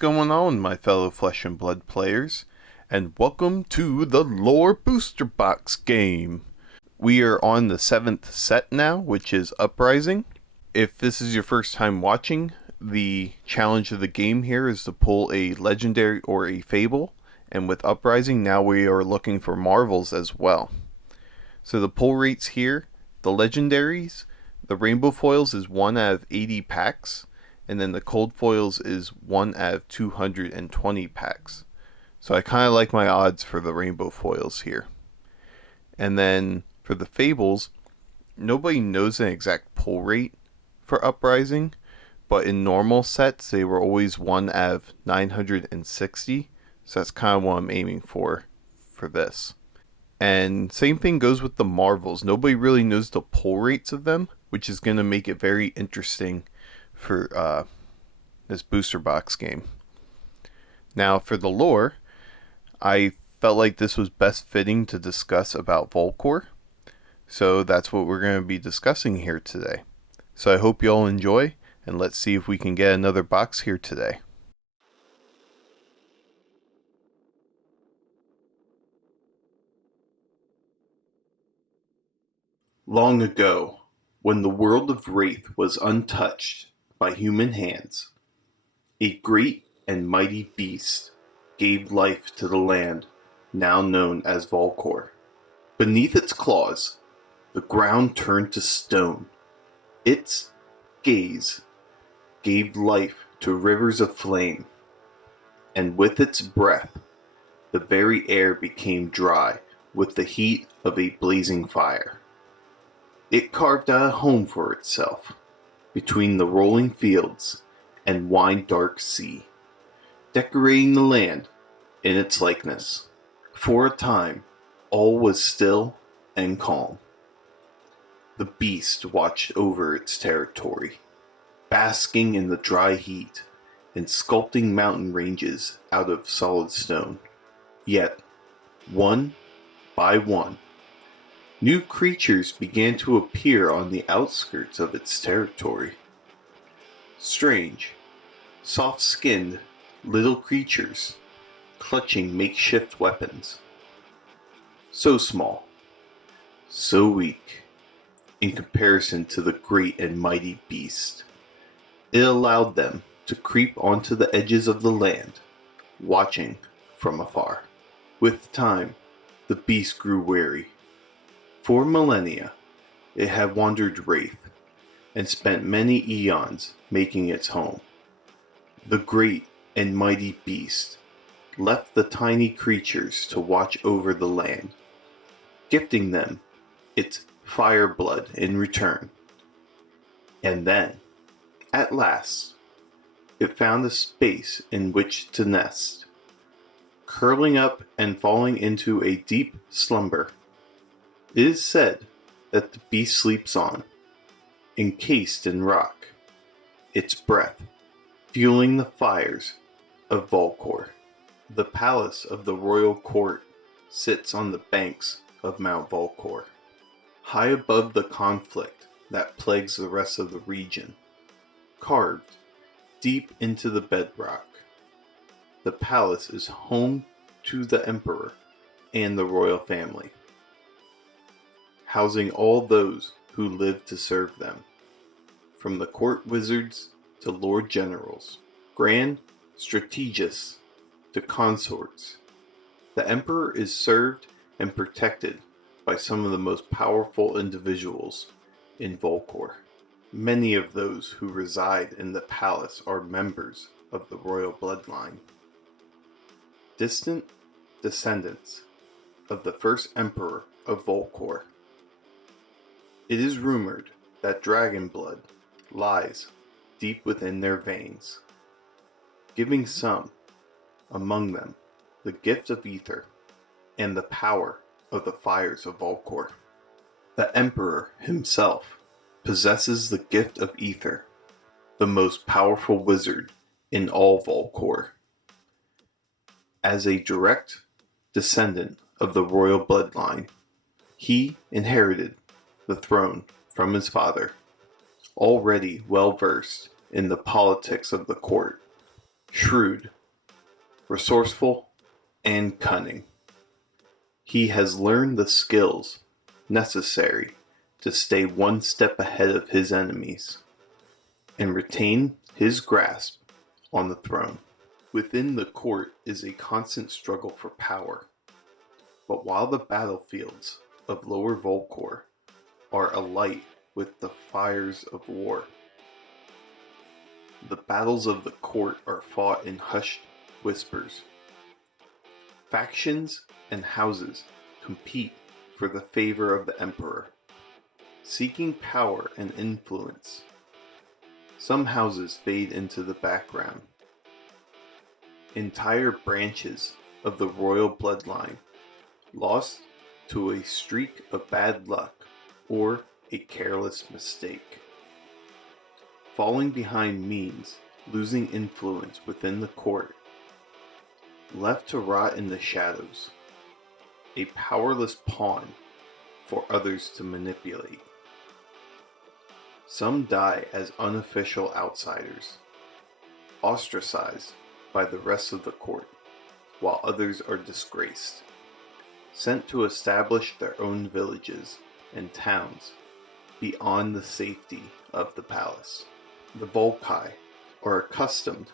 going on, my fellow Flesh and Blood players? And welcome to the Lore Booster Box game. We are on the 7th set now, which is Uprising. If this is your first time watching, the challenge of the game here is to pull a legendary or a fable. And with Uprising, now we are looking for marvels as well. So the pull rates here, the legendaries, the rainbow foils is 1 out of 80 packs. And then the cold foils is 1 out of 220 packs. So I kind of like my odds for the rainbow foils here. And then for the fables, nobody knows an exact pull rate for Uprising. But in normal sets, they were always 1 out of 960. So that's kind of what I'm aiming for this. And same thing goes with the marvels. Nobody really knows the pull rates of them, which is going to make it very interesting for this booster box game. Now for the lore, I felt like this was best fitting to discuss about Volcor. So that's what we're going to be discussing here today. So I hope you all enjoy, and let's see if we can get another box here today. Long ago, when the world of Wraith was untouched by human hands, a great and mighty beast gave life to the land now known as Volcor. Beneath its claws, the ground turned to stone. Its gaze gave life to rivers of flame, and with its breath, the very air became dry with the heat of a blazing fire. It carved out a home for itself between the rolling fields and wine-dark sea, decorating the land in its likeness. For a time, all was still and calm. The beast watched over its territory, basking in the dry heat and sculpting mountain ranges out of solid stone. Yet, one by one, new creatures began to appear on the outskirts of its territory. Strange, soft-skinned little creatures clutching makeshift weapons. So small, so weak, in comparison to the great and mighty beast. It allowed them to creep onto the edges of the land, watching from afar. With time, the beast grew wary. For millennia, it had wandered Wraith and spent many eons making its home. The great and mighty beast left the tiny creatures to watch over the land, gifting them its fire blood in return. And then, at last, it found a space in which to nest, curling up and falling into a deep slumber. It is said that the beast sleeps on, encased in rock, its breath fueling the fires of Volcor. The palace of the royal court sits on the banks of Mount Volcor, high above the conflict that plagues the rest of the region. Carved deep into the bedrock, the palace is home to the emperor and the royal family, housing all those who live to serve them, from the court wizards to lord generals, grand strategists to consorts. The emperor is served and protected by some of the most powerful individuals in Volcor. Many of those who reside in the palace are members of the royal bloodline, distant descendants of the first emperor of Volcor. It is rumored that dragon blood lies deep within their veins, giving some among them the gift of ether and the power of the fires of Volcor. The emperor himself possesses the gift of ether, the most powerful wizard in all Volcor. As a direct descendant of the royal bloodline, he inherited the throne from his father, already well versed in the politics of the court. Shrewd, resourceful, and cunning. He has learned the skills necessary to stay one step ahead of his enemies and retain his grasp on the throne. Within the court is a constant struggle for power, but while the battlefields of Lower Volcor are alight with the fires of war, the battles of the court are fought in hushed whispers. Factions and houses compete for the favor of the emperor, seeking power and influence. Some houses fade into the background. Entire branches of the royal bloodline lost to a streak of bad luck or a careless mistake. Falling behind means losing influence within the court, left to rot in the shadows, a powerless pawn for others to manipulate. Some die as unofficial outsiders, ostracized by the rest of the court, while others are disgraced, sent to establish their own villages and towns beyond the safety of the palace. The Volcai are accustomed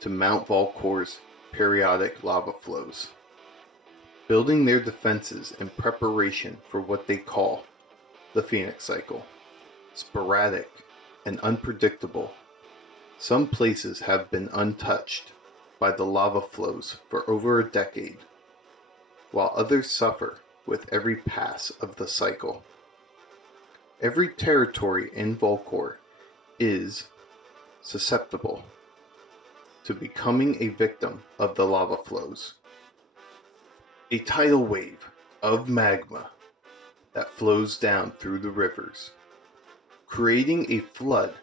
to Mount Volcor's periodic lava flows, building their defenses in preparation for what they call the Phoenix Cycle. Sporadic and unpredictable, some places have been untouched by the lava flows for over a decade, while others suffer with every pass of the cycle. Every territory in Volcor is susceptible to becoming a victim of the lava flows. A tidal wave of magma that flows down through the rivers, creating a flood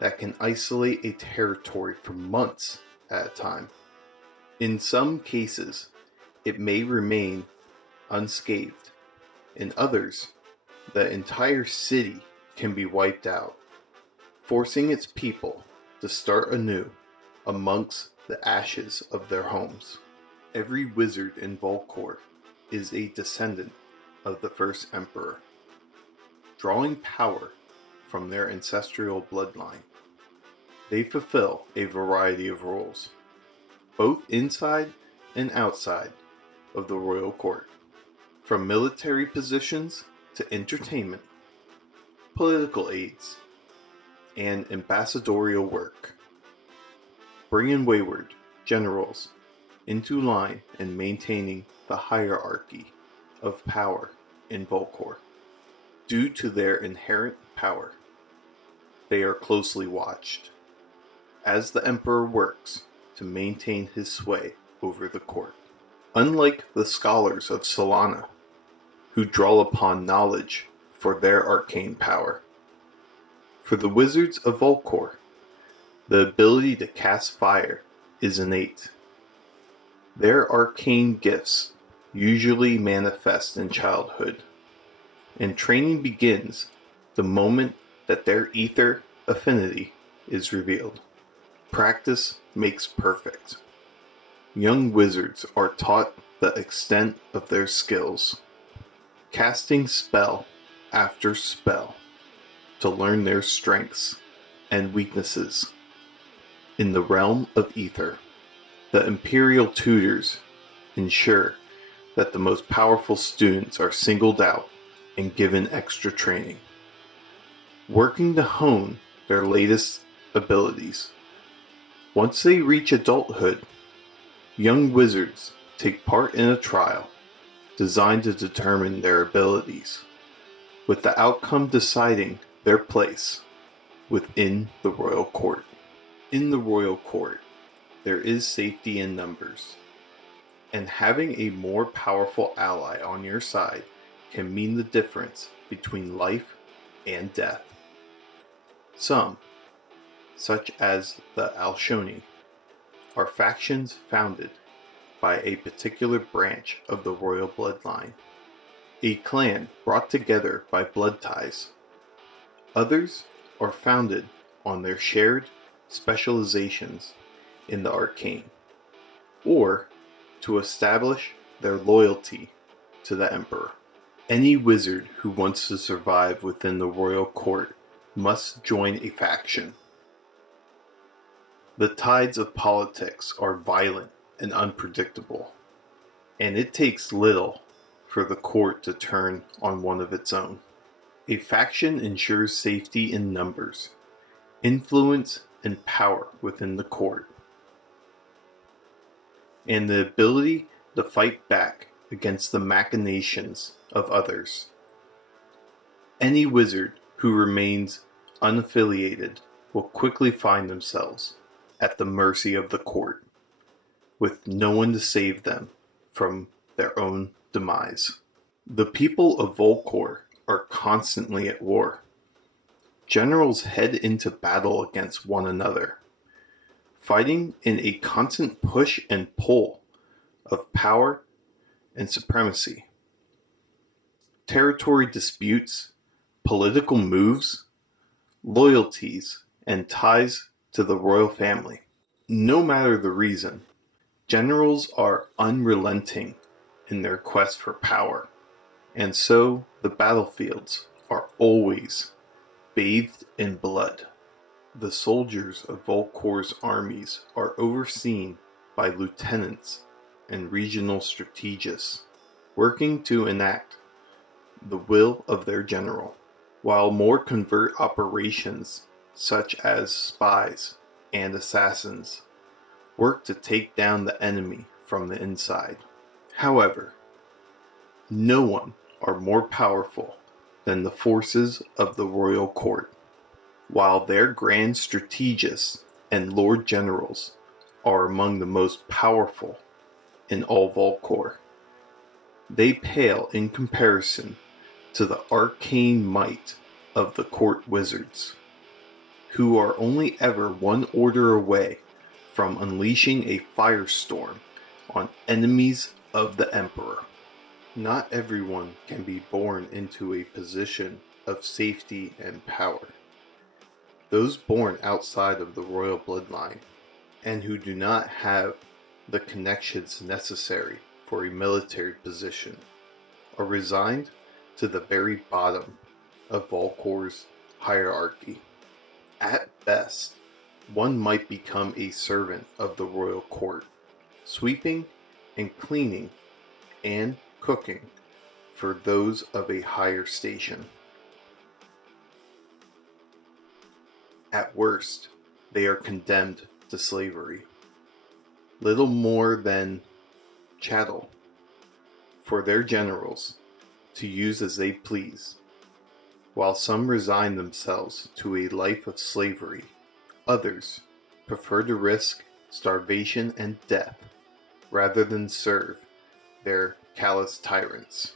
that can isolate a territory for months at a time. In some cases, it may remain unscathed. In others, the entire city can be wiped out, forcing its people to start anew amongst the ashes of their homes. Every wizard in Volcor is a descendant of the first emperor, drawing power from their ancestral bloodline. They fulfill a variety of roles, both inside and outside of the royal court, from military positions to entertainment, political aids, and ambassadorial work, bringing wayward generals into line and maintaining the hierarchy of power in Volcor. Due to their inherent power, they are closely watched, as the emperor works to maintain his sway over the court. Unlike the scholars of Solana, who draw upon knowledge for their arcane power, for the wizards of Volcor, the ability to cast fire is innate. Their arcane gifts usually manifest in childhood, and training begins the moment that their ether affinity is revealed. Practice makes perfect. Young wizards are taught the extent of their skills, casting spell after spell to learn their strengths and weaknesses. In the realm of ether, the imperial tutors ensure that the most powerful students are singled out and given extra training, working to hone their latest abilities. Once they reach adulthood, young wizards take part in a trial designed to determine their abilities, with the outcome deciding their place within the royal court. In the royal court, there is safety in numbers, and having a more powerful ally on your side can mean the difference between life and death. Some, such as the Alshoni, are factions founded by a particular branch of the royal bloodline, a clan brought together by blood ties. Others are founded on their shared specializations in the arcane, or to establish their loyalty to the emperor. Any wizard who wants to survive within the royal court must join a faction. The tides of politics are violent and unpredictable, and it takes little for the court to turn on one of its own. A faction ensures safety in numbers, influence, and power within the court, and the ability to fight back against the machinations of others. Any wizard who remains unaffiliated will quickly find themselves at the mercy of the court, with no one to save them from their own demise. The people of Volcor are constantly at war. Generals head into battle against one another, fighting in a constant push and pull of power and supremacy. Territory disputes, political moves, loyalties, and ties to the royal family. No matter the reason, generals are unrelenting in their quest for power, and so the battlefields are always bathed in blood. The soldiers of Volcor's armies are overseen by lieutenants and regional strategists, working to enact the will of their general, while more covert operations such as spies and assassins work to take down the enemy from the inside. However, no one are more powerful than the forces of the royal court. While their grand strategists and lord generals are among the most powerful in all Volcor, they pale in comparison to the arcane might of the court wizards, who are only ever one order away from unleashing a firestorm on enemies of the emperor. Not everyone can be born into a position of safety and power. Those born outside of the royal bloodline, and who do not have the connections necessary for a military position, are resigned to the very bottom of Volcor's hierarchy. At best, one might become a servant of the royal court, sweeping and cleaning and cooking for those of a higher station. At worst, they are condemned to slavery, little more than chattel for their generals to use as they please. While some resign themselves to a life of slavery, others prefer to risk starvation and death rather than serve their callous tyrants.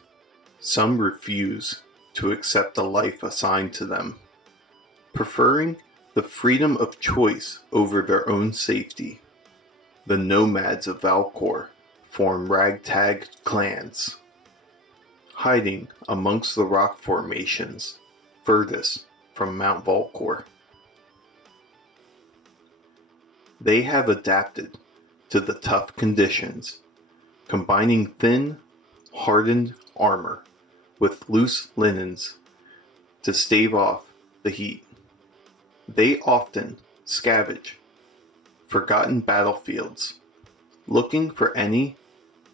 Some refuse to accept the life assigned to them, preferring the freedom of choice over their own safety. The nomads of Volcor form ragtag clans, hiding amongst the rock formations furthest from Mount Volcor. They have adapted to the tough conditions, combining thin, hardened armor with loose linens to stave off the heat. They often scavenge forgotten battlefields, looking for any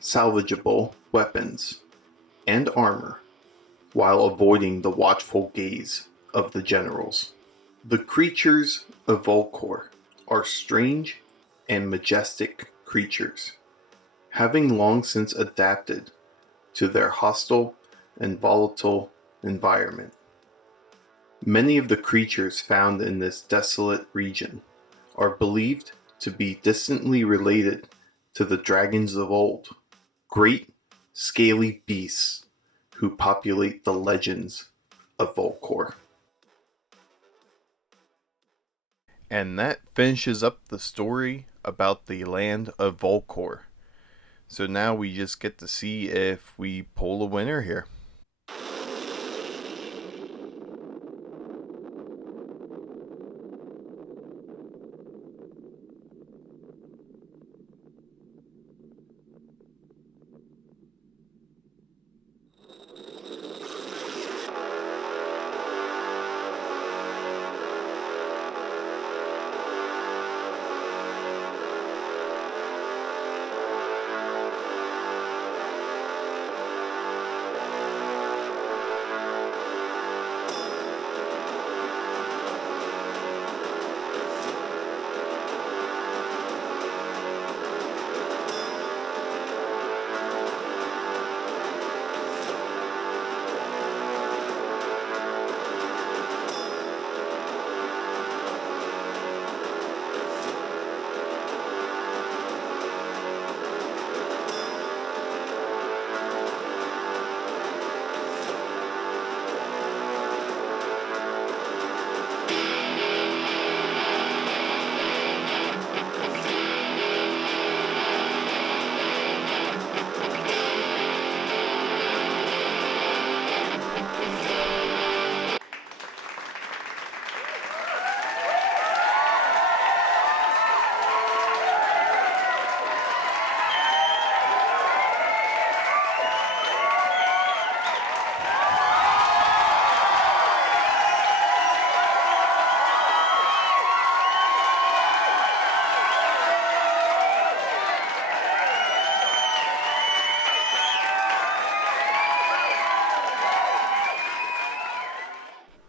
salvageable weapons and armor, while avoiding the watchful gaze of the generals. The creatures of Volcor are strange and majestic creatures, having long since adapted to their hostile and volatile environment. Many of the creatures found in this desolate region are believed to be distantly related to the dragons of old, great scaly beasts who populate the legends of Volcor. And that finishes up the story about the land of Volcor. So now we just get to see if we pull a winner here.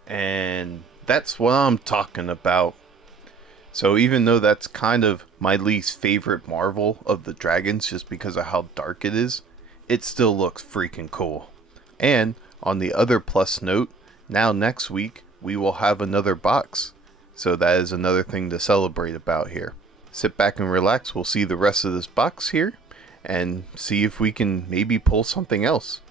And that's what I'm talking about. So even though that's kind of my least favorite Marvel of the dragons just because of how dark it still looks freaking cool. And on the other plus note, now next week we will have another box. So that is another thing to celebrate about here. Sit back and relax, we'll see the rest of this box here and see if we can maybe pull something else.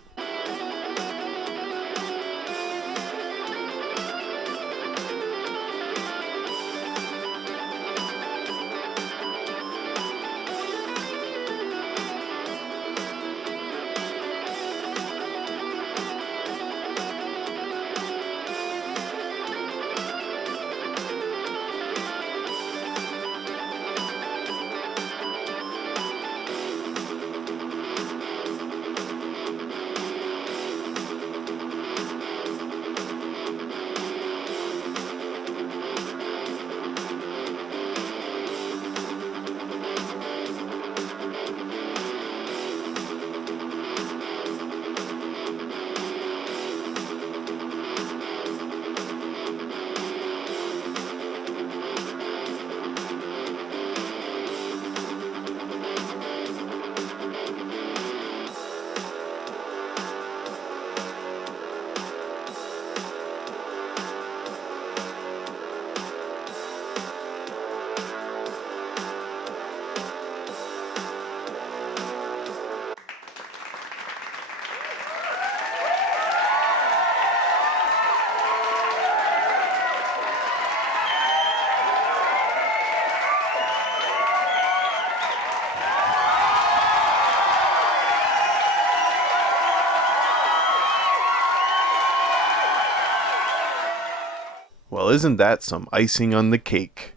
Well, isn't that some icing on the cake?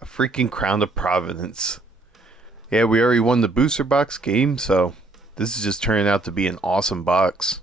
A freaking crown of Providence. Yeah, we already won the booster box game, so this is just turning out to be an awesome box.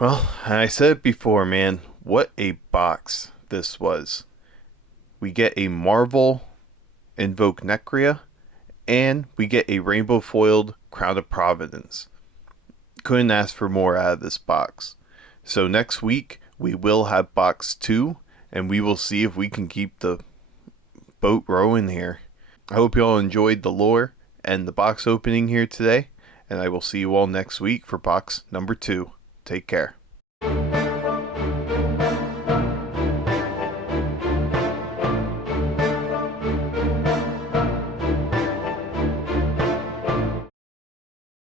Well, I said it before, man. What a box this was. We get a Marvel Invoke Necria, and we get a rainbow foiled Crown of Providence. Couldn't ask for more out of this box. So next week, we will have box 2, and we will see if we can keep the boat rowing here. I hope you all enjoyed the lore and the box opening here today, and I will see you all next week for box number 2. Take care.